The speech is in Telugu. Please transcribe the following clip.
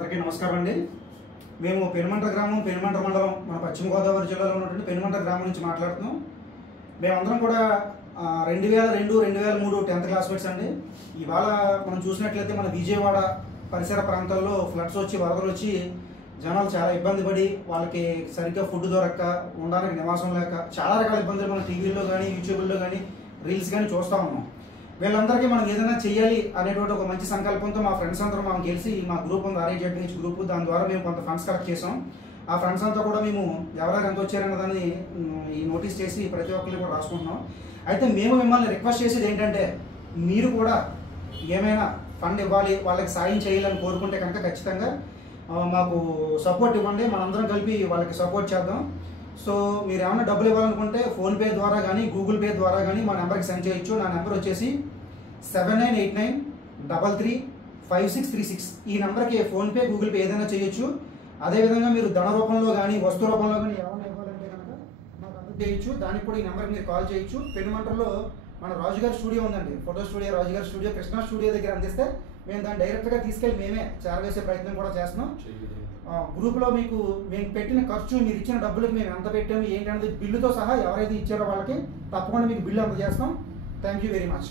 అందరికీ నమస్కారం అండి. మేము పెనుమంట్ర గ్రామం, పెనుమంట్ర మండలం, మన పశ్చిమ గోదావరి జిల్లాలో ఉన్నటువంటి పెనుమంట్ర గ్రామం నుంచి మాట్లాడుతున్నాం. మేమందరం కూడా 2002, 2003 10th క్లాస్మేట్స్ అండి. ఇవాళ మనం చూసినట్లయితే మన విజయవాడ పరిసర ప్రాంతాల్లో ఫ్లడ్స్ వచ్చి, వరదలు వచ్చి జనాలు చాలా ఇబ్బంది పడి, వాళ్ళకి సరిగ్గా ఫుడ్ దొరక్క, ఉండడానికి నివాసం లేక చాలా రకాల ఇబ్బందులు మనం టీవీల్లో కానీ, యూట్యూబ్లో కానీ, రీల్స్ కానీ చూస్తూ ఉన్నాం. వీళ్ళందరికీ మనం ఏదైనా చేయాలి అనేటువంటి ఒక మంచి సంకల్పంతో మా ఫ్రెండ్స్ అందరూ మనం గెలిచి, మా గ్రూప్ ఉంది RAZH గ్రూప్, దాని ద్వారా మేము కొంత ఫండ్స్ కలెక్ట్ చేసాం. ఆ ఫండ్స్ అంతా కూడా మేము ఎవరెవరు ఎంత వచ్చారన్న దాన్ని ఈ నోటీస్ చేసి ప్రతి ఒక్కరిని కూడా రాసుకుంటున్నాం. అయితే మేము మిమ్మల్ని రిక్వెస్ట్ చేసేది ఏంటంటే, మీరు కూడా ఏమైనా ఫండ్ ఇవ్వాలి, వాళ్ళకి సాయం చేయాలని కోరుకుంటే కనుక ఖచ్చితంగా మాకు సపోర్ట్ ఇవ్వండి. మనందరం కలిపి వాళ్ళకి సపోర్ట్ చేద్దాం. సో మీరు ఏమైనా డబ్బులు ఇవ్వాలనుకుంటే ఫోన్పే ద్వారా కానీ, గూగుల్ పే ద్వారా కానీ మా నెంబర్కి సెండ్ చేయొచ్చు. నా నెంబర్ వచ్చేసి 7989335636. ఈ నెంబర్కి ఫోన్పే, గూగుల్ పే ఏదైనా చేయొచ్చు. అదేవిధంగా మీరు ధన రూపంలో కానీ, వస్తు రూపంలో కానీ ఏమైనా ఇవ్వాలంటే కనుక మాకు అందరూ చేయొచ్చు. దానికి కూడా ఈ నెంబర్కి మీరు కాల్ చేయొచ్చు. పెనుమంట్రలో మన రాజుగారి స్టూడియో ఉందండి, ఫోటో స్టూడియో, రాజుగారి స్టూడియో, కృష్ణా స్టూడియో దగ్గర అందిస్తే మేము దాన్ని డైరెక్ట్గా తీసుకెళ్ళి మేమే చేరవేసే ప్రయత్నం కూడా చేస్తున్నాం. గ్రూప్లో మీకు మేము పెట్టిన ఖర్చు, మీరు ఇచ్చిన డబ్బులకు మేము ఎంత పెట్టాము ఏంటనేది బిల్లుతో సహా ఎవరైతే ఇచ్చారో వాళ్ళకి తప్పకుండా మీకు బిల్లు అందజేస్తాం. Thank you very much.